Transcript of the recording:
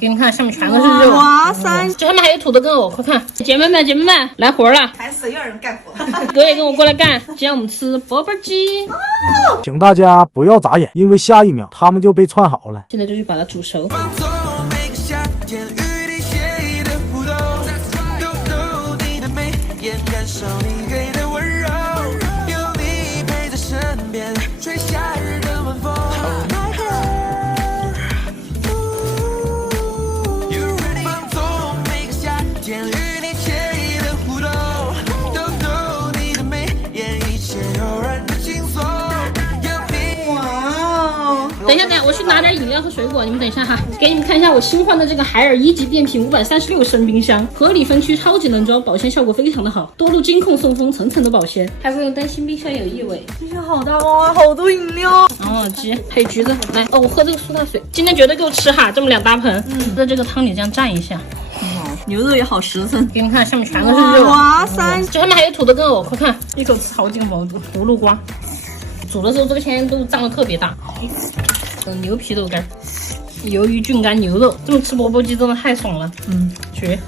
给你看，上面全都是肉。哇塞！这上面还有土豆跟藕，快看！姐妹们，来活了！还是有人干活。哥也跟我过来干。今天我们吃钵钵鸡。请大家不要眨眼，因为下一秒他们就被串好了。现在就去把它煮熟。等一下，我去拿点饮料和水果，你们等一下哈。给你们看一下我新换的这个海尔1级电瓶536升冰箱，合理分区，超级能装，保鲜效果非常的好，多路金控送风，层层的保鲜，还不用担心冰箱有异味。冰箱好大哇，好多饮料。哦，鸡配橘子，来哦，我喝这个苏打水，今天绝对够吃哈，这么2大盆。在这个汤里这样蘸一下。牛肉也好实诚，给你看，上面全都是肉。哇塞！这上面还有土豆跟藕，快看，一口吃好几个毛肚。葫芦瓜，煮的时候这个鲜度胀得特别大。牛皮豆干，鱿鱼菌干牛肉，这么吃钵钵鸡真的太爽了，绝！